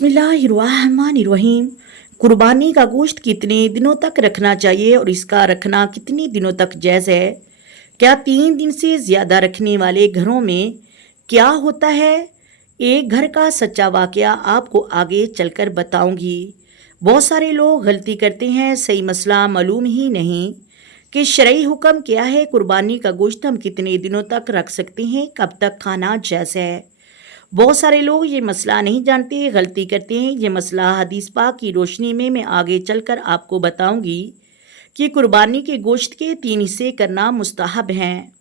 बिस्मिल्लाहिर्रहमानिर्रहीम। कुर्बानी का गोश्त कितने दिनों तक रखना चाहिए और इसका रखना कितने दिनों तक जायज़ है? क्या 3 दिन से ज़्यादा रखने वाले घरों में क्या होता है? एक घर का सच्चा वाक़या आपको आगे चलकर बताऊंगी। बहुत सारे लोग गलती करते हैं, सही मसला मालूम ही नहीं कि शरई हुक्म क्या है। कुर्बानी का गोश्त हम कितने दिनों तक रख सकते हैं, कब तक खाना जायज़ है। बहुत सारे लोग ये मसला नहीं जानते, गलती करते हैं। ये मसला हदीस पाक की रोशनी में मैं आगे चलकर आपको बताऊंगी कि कुर्बानी के गोश्त के 3 हिस्से करना मुस्तहब हैं,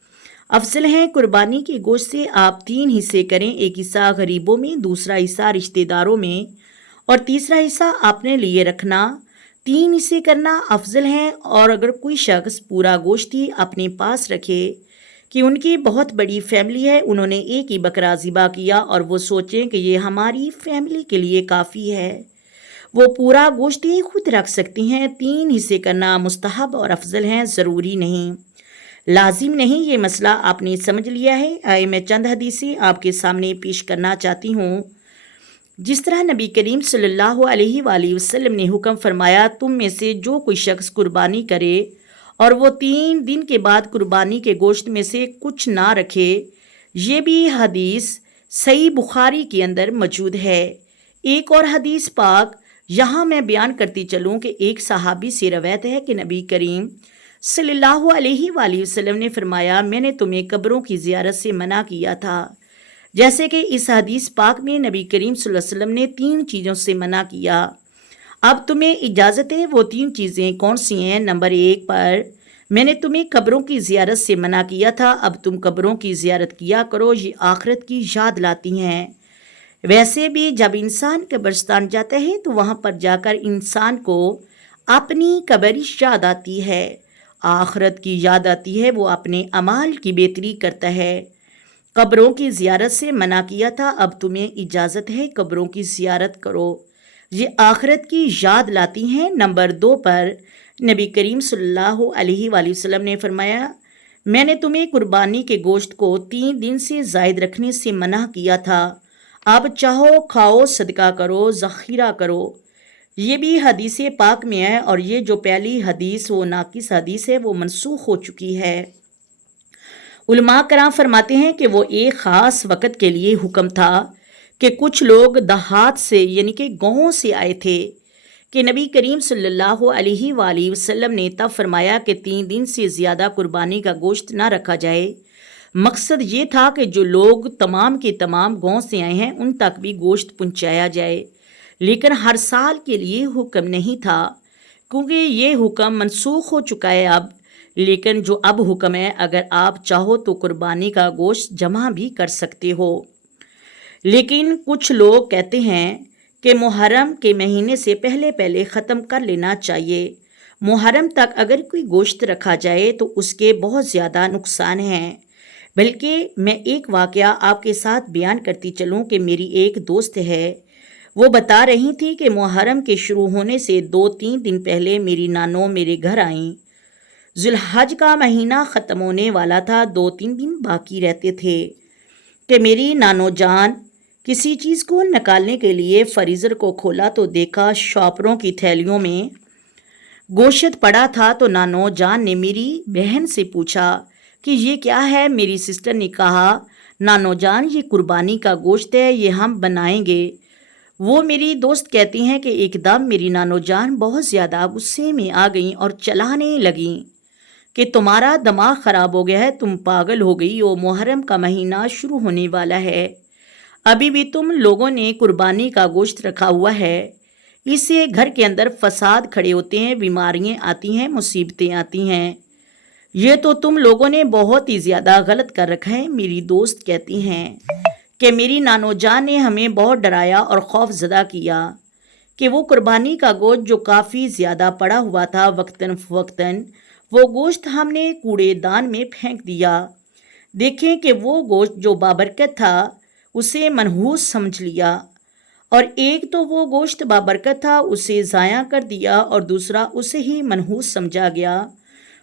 अफजल हैं। कुर्बानी के गोश्त से आप 3 हिस्से करें, एक हिस्सा गरीबों में, दूसरा हिस्सा रिश्तेदारों में और तीसरा हिस्सा अपने लिए रखना। 3 हिस्से करना अफजल हैं। और अगर कोई शख्स पूरा गोश्त ही अपने पास रखे कि उनकी बहुत बड़ी फैमिली है, उन्होंने एक ही बकरा ज़िबा किया और वो सोचें कि ये हमारी फैमिली के लिए काफ़ी है, वो पूरा गोश्त ही खुद रख सकती हैं। 3 हिस्से करना मुस्तहब और अफजल हैं, ज़रूरी नहीं, लाजिम नहीं। ये मसला आपने समझ लिया है। आए मैं चंद हदीसें आपके सामने पेश करना चाहती हूँ। जिस तरह नबी करीम सल्लल्लाहु अलैहि वसल्लम ने हुक्म फरमाया, तुम में से जो कोई शख्स कुर्बानी करे और वो 3 दिन के बाद कुर्बानी के गोश्त में से कुछ ना रखे, ये भी हदीस सही बुखारी के अंदर मौजूद है। एक और हदीस पाक यहाँ मैं बयान करती चलूँ कि एक सहाबी से रवायत है कि नबी करीम सल्लल्लाहु अलैहि वसल्लम ने फरमाया, मैंने तुम्हें कब्रों की ज़ियारत से मना किया था। जैसे कि इस हदीस पाक में नबी करीम सल्लल्लाहु अलैहि वसल्लम ने 3 चीज़ों से मना किया। अब तुम्हें इजाज़त है। वो 3 चीज़ें कौन सी हैं? नंबर 1 पर मैंने तुम्हें कब्रों की ज़ियारत से मना किया था, अब तुम कब्रों की ज़ियारत किया करो, ये आखिरत की याद लाती हैं। वैसे भी जब इंसान कब्रिस्तान जाता है तो वहाँ पर जाकर इंसान को अपनी कब्र याद आती है, आखिरत की याद आती है, वो अपने अमाल की बेहतरी करता है। कब्रों की ज़ियारत से मना किया था, अब तुम्हें इजाज़त है, कब्रों की ज़ियारत करो, ये आखिरत की याद लाती हैं। नंबर 2 पर नबी करीम सल्लल्लाहु अलैहि वसल्लम ने फरमाया, मैंने तुम्हें कुर्बानी के गोश्त को 3 दिन से ज़ायद रखने से मना किया था, अब चाहो खाओ, सदका करो, ज़ख़ीरा करो। ये भी हदीस पाक में है और ये जो पहली हदीस वो नाकिस हदीस है, वो मनसूख हो चुकी है। उलमा कराम फरमाते हैं कि वो एक ख़ास वक़्त के लिए हुक्म था कि कुछ लोग देहात से यानी कि गाँव से आए थे कि नबी करीम सल्लल्लाहु अलैहि वसल्लम ने तब फरमाया कि 3 दिन से ज़्यादा कुर्बानी का गोश्त ना रखा जाए। मकसद ये था कि जो लोग तमाम के तमाम गाँव से आए हैं उन तक भी गोश्त पहुँचाया जाए, लेकिन हर साल के लिए हुक्म नहीं था, क्योंकि ये हुक्म मनसूख हो चुका है अब। लेकिन जो अब हुक्म है, अगर आप चाहो तो कुर्बानी का गोश्त जमा भी कर सकते हो। लेकिन कुछ लोग कहते हैं कि मुहर्रम के महीने से पहले पहले ख़त्म कर लेना चाहिए। मुहर्रम तक अगर कोई गोश्त रखा जाए तो उसके बहुत ज़्यादा नुकसान हैं। बल्कि मैं एक वाक़या आपके साथ बयान करती चलूँ कि मेरी एक दोस्त है, वो बता रही थी कि मुहर्रम के शुरू होने से 2-3 दिन पहले मेरी नानो मेरे घर आईं। ज़ुल्हज का महीना ख़त्म होने वाला था, 2-3 दिन बाकी रहते थे कि मेरी नानो जान किसी चीज़ को निकालने के लिए फ्रीज़र को खोला तो देखा शॉपरों की थैलियों में गोश्त पड़ा था। तो नानो जान ने मेरी बहन से पूछा कि ये क्या है। मेरी सिस्टर ने कहा, नानो जान ये कुर्बानी का गोश्त है, ये हम बनाएंगे। वो मेरी दोस्त कहती हैं कि एकदम मेरी नानो जान बहुत ज़्यादा गुस्से में आ गई और चिल्लाने लगी कि तुम्हारा दिमाग ख़राब हो गया है, तुम पागल हो गई हो, मुहर्रम का महीना शुरू होने वाला है, अभी भी तुम लोगों ने कुर्बानी का गोश्त रखा हुआ है, इससे घर के अंदर फसाद खड़े होते हैं, बीमारियां आती हैं, मुसीबतें आती हैं, ये तो तुम लोगों ने बहुत ही ज़्यादा गलत कर रखा है। मेरी दोस्त कहती हैं कि मेरी नानो जान ने हमें बहुत डराया और खौफ ज़दा किया कि वो कुर्बानी का गोश्त जो काफ़ी ज़्यादा पड़ा हुआ था, वक्तन फ़वक्तन वो गोश्त हमने कूड़ेदान में फेंक दिया। देखें कि वो गोश्त जो बाबरकत था उसे मनहूस समझ लिया, और एक तो वो गोश्त बाबरकत था उसे ज़ाया कर दिया और दूसरा उसे ही मनहूस समझा गया।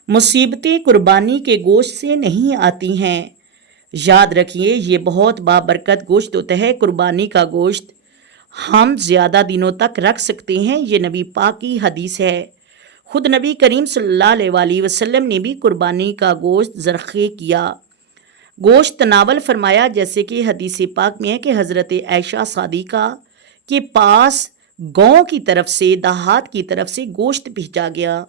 मुसीबतें कुर्बानी के गोश्त से नहीं आती हैं, याद रखिए ये बहुत बाबरकत गोश्त होता है कुर्बानी का गोश्त। ہم زیادہ دنوں تک رکھ سکتے ہیں، یہ نبی پاک کی حدیث ہے۔ خود نبی کریم صلی اللہ علیہ وآلہ وسلم نے بھی قربانی کا گوشت ذبح کیا، گوشت تناول فرمایا، جیسے کہ حدیث پاک میں ہے کہ حضرت عائشہ صادقہ کے پاس گاؤں کی طرف سے، دیہات کی طرف سے گوشت بھیجا گیا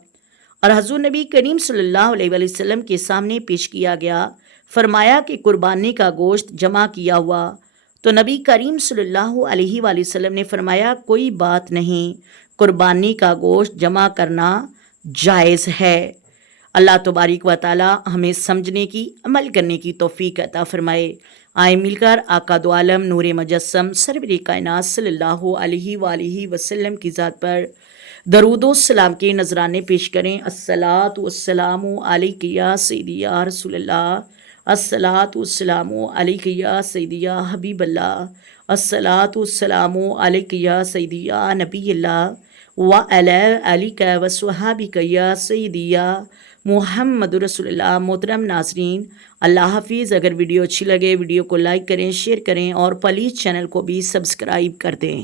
اور حضور نبی کریم صلی اللہ علیہ وآلہ وسلم کے سامنے پیش کیا گیا۔ فرمایا کہ قربانی کا گوشت جمع کیا ہوا، تو نبی کریم صلی اللہ علیہ وآلہ وسلم نے فرمایا کوئی بات نہیں، قربانی کا گوشت جمع کرنا جائز ہے۔ اللہ تبارک و تعالی ہمیں سمجھنے کی، عمل کرنے کی توفیق عطا فرمائے۔ آئے مل کر آقا دو عالم نور مجسم سرور کائنات صلی اللہ علیہ وآلہ وسلم کی ذات پر درود و سلام کے نذرانے پیش کریں۔ الصلاۃ والسلام علیک یا سیدی یا رسول اللہ، الصلاۃ والسلام علیک یا سیدی یا حبیب اللہ، الصلاۃ والسلام علیک یا سیدی یا نبی اللہ وعلی آلک وصحابک یا سیدی یا محمد رسول اللہ۔ محترم ناظرین، اللہ حافظ۔ اگر ویڈیو اچھی لگے ویڈیو کو لائک کریں، شیئر کریں اور پلیز چینل کو بھی سبسکرائب کر دیں۔